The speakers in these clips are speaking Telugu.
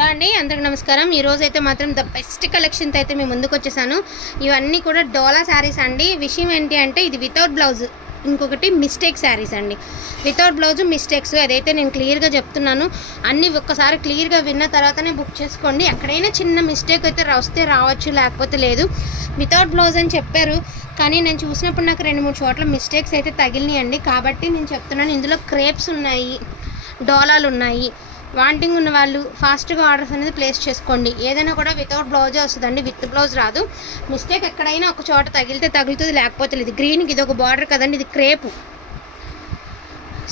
హలో అండి, అందరికి నమస్కారం. ఈరోజు అయితే మాత్రం ద బెస్ట్ కలెక్షన్తో అయితే మేము ముందుకు వచ్చేసాను. ఇవన్నీ కూడా డోలా శారీస్ అండి. విషయం ఏంటి అంటే ఇది వితౌట్ బ్లౌజ్, ఇంకొకటి మిస్టేక్ శారీస్ అండి. వితౌట్ బ్లౌజ్ మిస్టేక్స్, అదైతే నేను క్లియర్గా చెప్తున్నాను. అన్నీ ఒక్కసారి క్లియర్గా విన్న తర్వాతనే బుక్ చేసుకోండి. ఎక్కడైనా చిన్న మిస్టేక్ అయితే వస్తే రావచ్చు, లేకపోతే లేదు. వితౌట్ బ్లౌజ్ అని చెప్పారు, కానీ నేను చూసినప్పుడు నాకు 2-3 చోట్ల మిస్టేక్స్ అయితే తగిలినాయండి. కాబట్టి నేను చెప్తున్నాను, ఇందులో క్రేప్స్ ఉన్నాయి, డోలాలు ఉన్నాయి. వాంటింగ్ ఉన్న వాళ్ళు ఫాస్ట్గా ఆర్డర్స్ అనేది ప్లేస్ చేసుకోండి. ఏదైనా కూడా వితౌట్ బ్లౌజే వస్తుందండి, విత్ బ్లౌజ్ రాదు. మిస్టేక్ ఎక్కడైనా ఒక చోట తగిలితే తగులుతుంది, లేకపోతే లేదు. గ్రీన్కి ఇది ఒక బార్డర్ కదండి, ఇది క్రేపు.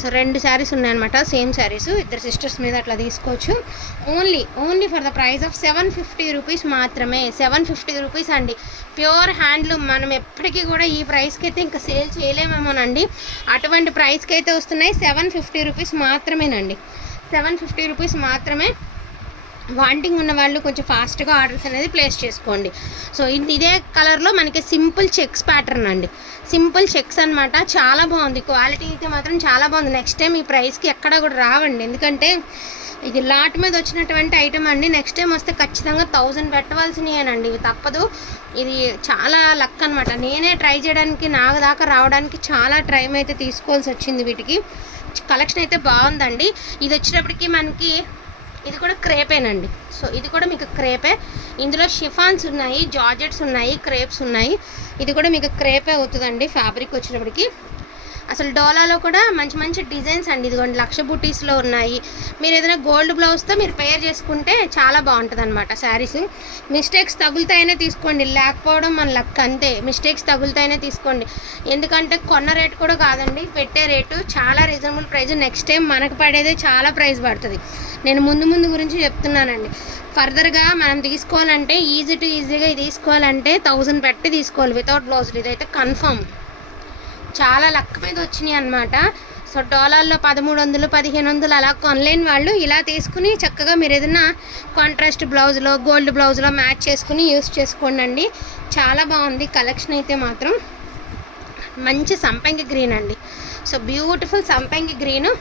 సో 2 శారీస్ ఉన్నాయన్నమాట, సేమ్ శారీస్. ఇద్దరు సిస్టర్స్ మీద అట్లా తీసుకోవచ్చు. Only for the price of 750 rupees మాత్రమే. 750 రూపీస్ అండి. Pure handloom. మనం ఎప్పటికీ కూడా ఈ ప్రైస్కి అయితే ఇంకా సేల్ చేయలేమేమోనండి. అటువంటి ప్రైస్కి అయితే వస్తున్నాయి. 750 రూపీస్ మాత్రమేనండి. 750 రూపీస్ మాత్రమే. వాంటింగ్ ఉన్న వాళ్ళు కొంచెం ఫాస్ట్గా ఆర్డర్స్ అనేది ప్లేస్ చేసుకోండి. సో ఇదే కలర్లో మనకి సింపుల్ చెక్స్ ప్యాటర్న్ అండి. సింపుల్ చెక్స్ అనమాట. చాలా బాగుంది, క్వాలిటీ అయితే మాత్రం చాలా బాగుంది. నెక్స్ట్ టైం ఈ ప్రైస్కి ఎక్కడ కూడా రావండి, ఎందుకంటే ఇది లాట్ మీద వచ్చినటువంటి ఐటమ్ అండి. నెక్స్ట్ టైం వస్తే ఖచ్చితంగా 1000 పెట్టవలసినవేనండి, ఇవి తప్పదు. ఇది చాలా లక్ అనమాట. నేనే ట్రై చేయడానికి, నాకు దాకా రావడానికి చాలా టైం అయితే తీసుకోవాల్సి వచ్చింది. వీటికి కలెక్షన్ అయితే బాగుందండి. ఇది వచ్చేటప్పటికి మనకి ఇది కూడా క్రేపేనండి. సో ఇది కూడా మీకు క్రేపే. ఇందులో షిఫాన్స్ ఉన్నాయి, జార్జెట్స్ ఉన్నాయి, క్రేప్స్ ఉన్నాయి. ఇది కూడా మీకు క్రేపే అవుతుందండి ఫ్యాబ్రిక్ వచ్చేటప్పటికి. అసలు డోలాలో కూడా మంచి మంచి డిజైన్స్ అండి. ఇదిగోండి, లక్ష బూటీస్లో ఉన్నాయి. మీరు ఏదైనా గోల్డ్ బ్లౌజ్తో మీరు పేర్ చేసుకుంటే చాలా బాగుంటుంది అనమాట శారీస్. మిస్టేక్స్ తగులుతాయనే తీసుకోండి, లేకపోవడం మన లక్ అంతే. మిస్టేక్స్ తగులుతాయనే తీసుకోండి, ఎందుకంటే కొన్న రేటు కూడా కాదండి, పెట్టే రేటు చాలా రీజనబుల్ ప్రైస్. నెక్స్ట్ టైం మనకు పడేదే చాలా ప్రైస్ పడుతుంది. నేను ముందు గురించి చెప్తున్నానండి. ఫర్దర్గా మనం తీసుకోవాలంటే ఈజీగా ఇది తీసుకోవాలంటే 1000 పెట్టి తీసుకోవాలి వితౌట్ బ్లౌజ్. ఇదైతే కన్ఫర్మ్. చాలా లక్ మీద వచ్చినాయి అన్నమాట. సో డాలర్లో 1300, 1500 అలా కొనలేని వాళ్ళు ఇలా తీసుకుని చక్కగా మీరు ఏదైనా కాంట్రాస్ట్ బ్లౌజ్లో, గోల్డ్ బ్లౌజ్లో మ్యాచ్ చేసుకుని యూస్ చేసుకోండి. చాలా బాగుంది కలెక్షన్ అయితే మాత్రం. మంచి సంపంగి గ్రీన్ అండి. సో బ్యూటిఫుల్ సంపంగి green.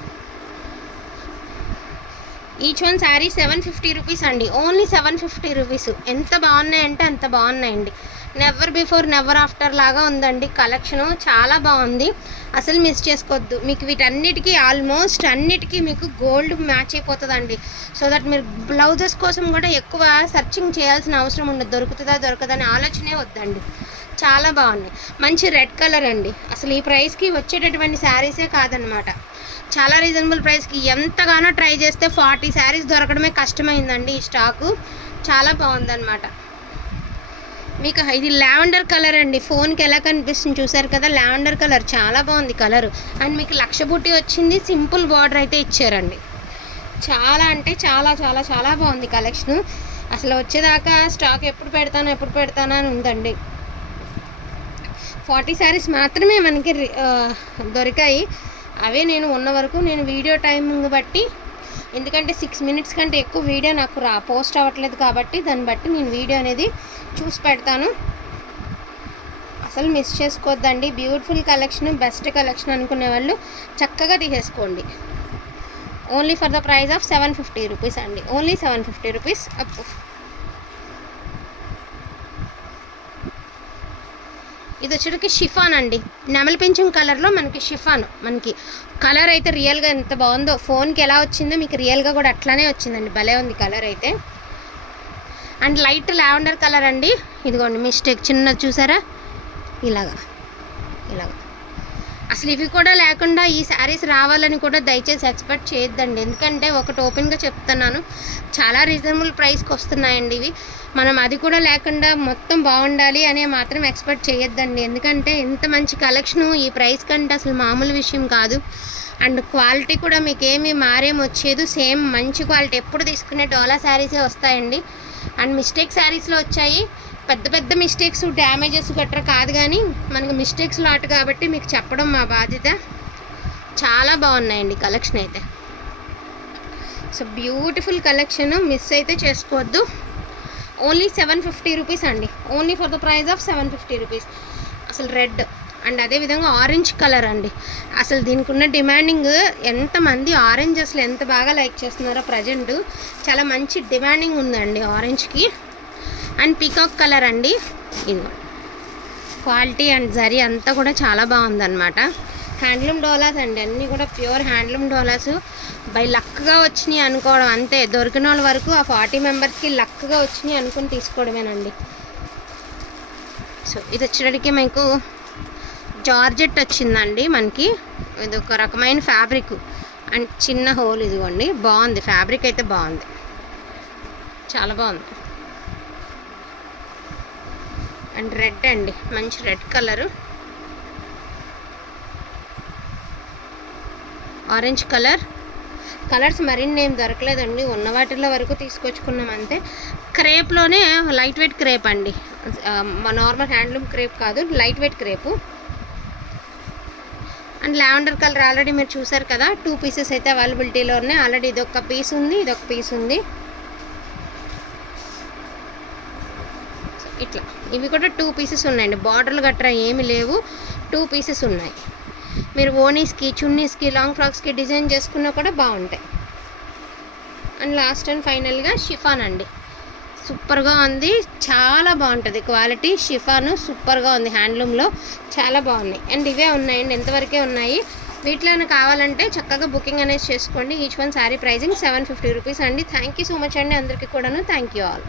Each one sari 750 rupees అండి. Only 750 rupees. ఎంత బాగున్నాయంటే అంత బాగున్నాయండి. నెవర్ బిఫోర్ నెవర్ ఆఫ్టర్ లాగా ఉందండి కలెక్షను. చాలా బాగుంది, అసలు మిస్ చేసుకోవద్దు. మీకు వీటన్నిటికీ ఆల్మోస్ట్ అన్నిటికీ మీకు గోల్డ్ మ్యాచ్ అయిపోతుందండి. సో దట్ మీరు బ్లౌజెస్ కోసం కూడా ఎక్కువ సర్చింగ్ చేయాల్సిన అవసరం ఉండదు. దొరకదని ఆలోచనే వద్దండి. చాలా బాగున్నాయి. మంచి రెడ్ కలర్ అండి. అసలు ఈ ప్రైస్కి వచ్చేటటువంటి శారీసే కాదనమాట. చాలా రీజనబుల్ ప్రైస్కి ఎంతగానో ట్రై చేస్తే 40 శారీస్ దొరకడమే కష్టమైందండి ఈ స్టాకు. చాలా బాగుందన్నమాట. మీకు ఇది లావెండర్ కలర్ అండి. ఫోన్కి ఎలా కనిపిస్తుంది చూసారు కదా, లావెండర్ కలర్ చాలా బాగుంది కలర్. అండ్ మీకు లక్ష బుట్టి వచ్చింది, సింపుల్ బార్డర్ అయితే ఇచ్చారండి. చాలా అంటే చాలా చాలా చాలా బాగుంది కలెక్షను. అసలు వచ్చేదాకా స్టాక్ ఎప్పుడు పెడతాను అని ఉందండి. 40 శారీస్ మాత్రమే మనకి దొరికాయి. అవే నేను ఉన్న వరకు నేను వీడియో టైమింగ్ బట్టి, ఎందుకంటే 6 మినిట్స్ కంటే ఎక్కువ వీడియో నాకు పోస్ట్ అవ్వట్లేదు కాబట్టి దాన్ని బట్టి నేను వీడియో అనేది చూసి పెడతాను. అసలు మిస్ చేసుకోవద్దండి. బ్యూటిఫుల్ కలెక్షన్, బెస్ట్ కలెక్షన్ అనుకునే వాళ్ళు చక్కగా తీసేసుకోండి. Only for the price of 750 rupees అండి. Only 750 rupees. అప్పు ఇది వచ్చేటికి షిఫాన్ అండి. నెమలి పింఛం కలర్లో మనకి షిఫాన్. మనకి కలర్ అయితే రియల్గా ఎంత బాగుందో, ఫోన్కి ఎలా వచ్చిందో మీకు రియల్గా కూడా అట్లానే వచ్చిందండి. భలే ఉంది కలర్ అయితే. అండ్ లైట్ లావెండర్ కలర్ అండి. ఇదిగోండి, మిస్టేక్ చిన్నది చూసారా, ఇలాగా. అసలు ఇవి కూడా లేకుండా ఈ శారీస్ రావాలని కూడా దయచేసి ఎక్స్పెక్ట్ చేయొద్దండి. ఎందుకంటే ఒకటి ఓపెన్గా చెప్తున్నాను, చాలా రీజనబుల్ ప్రైస్కి వస్తున్నాయండి ఇవి. మనం అది కూడా లేకుండా మొత్తం బాగుండాలి అనే మాత్రం ఎక్స్పెక్ట్ చేయొద్దండి. ఎందుకంటే ఎంత మంచి కలెక్షను ఈ ప్రైస్ కంటే అసలు మామూలు విషయం కాదు. అండ్ క్వాలిటీ కూడా మీకేమీ వచ్చేది సేమ్ మంచి క్వాలిటీ. ఎప్పుడు తీసుకునే డోలా శారీసే వస్తాయండి. అండ్ మిస్టేక్ శారీస్లో వచ్చాయి. పెద్ద మిస్టేక్స్, డ్యామేజెస్ గట్రా కాదు, కానీ మనకు మిస్టేక్స్ లాట్ కాబట్టి మీకు చెప్పడం మా బాధ్యత. చాలా బాగున్నాయండి కలెక్షన్ అయితే. సో బ్యూటిఫుల్ కలెక్షన్, మిస్ అయితే చేసుకోవద్దు. ఓన్లీ 750 రూపీస్ అండి. Only for the price of 750 rupees. అసలు రెడ్ అండ్ అదేవిధంగా ఆరెంజ్ కలర్ అండి. అసలు దీనికి ఉన్న డిమాండింగ్, ఎంతమంది ఆరెంజ్ అసలు ఎంత బాగా లైక్ చేస్తున్నారో ప్రజెంట్. చాలా మంచి డిమాండింగ్ ఉందండి ఆరెంజ్కి. అండ్ పీకాక్ కలర్ అండి. ఇదిగో క్వాలిటీ అండ్ జరీ అంతా కూడా చాలా బాగుందన్నమాట. హ్యాండ్లూమ్ డోలాస్ అండి, అన్నీ కూడా ప్యూర్ హ్యాండ్లూమ్ డోలాస్. బై లక్గా వచ్చినాయి అనుకోవడం అంతే. దొరికిన వాళ్ళ వరకు ఆ 40 మెంబర్స్కి లక్గా వచ్చినాయి అనుకుని తీసుకోవడమేనండి. సో ఇది వచ్చేటికి మీకు జార్జెట్ వచ్చిందండి. మనకి ఇది ఒక రకమైన ఫ్యాబ్రిక్ అండ్ చిన్న హోల్. ఇదిగోండి, బాగుంది ఫ్యాబ్రిక్ అయితే, బాగుంది, చాలా బాగుంది. అండ్ రెడ్ అండి, మంచి రెడ్ కలరు, ఆరెంజ్ కలర్స్ మరిన్ని ఏం దొరకలేదండి. ఉన్న వాటిల్లో వరకు తీసుకొచ్చుకున్నాం అంతే. క్రేప్లోనే లైట్ వెయిట్ క్రేప్ అండి, నార్మల్ హ్యాండ్లూమ్ క్రేప్ కాదు, light weight crepe. And lavender colour already మీరు చూసారు కదా. 2 పీసెస్ అయితే అవైలబిలిటీలో ఉన్నాయి. ఆల్రెడీ ఇదొక పీస్ ఉంది, ఇదొక పీస్ ఉంది. ఇట్లా ఇవి కూడా 2 పీసెస్ ఉన్నాయండి. బార్డర్లు గట్రా ఏమి లేవు, 2 పీసెస్ ఉన్నాయి. మీరు ఓనీస్కి, చున్నీస్కి, లాంగ్ ఫ్రాక్స్కి డిజైన్ చేసుకున్నా కూడా బాగుంటాయి. అండ్ లాస్ట్ అండ్ ఫైనల్గా షిఫాన్ అండి. సూపర్గా ఉంది, చాలా బాగుంటుంది క్వాలిటీ. షిఫాను సూపర్గా ఉంది, హ్యాండ్లూమ్లో చాలా బాగున్నాయి. అండ్ ఇవే ఉన్నాయండి, ఎంతవరకే ఉన్నాయి. వీటిలో కావాలంటే చక్కగా బుకింగ్ అనేది చేసుకోండి. Each one sari pricing 750 rupees అండి. థ్యాంక్ యూ సో మచ్ అండి అందరికీ కూడాను. Thank you all.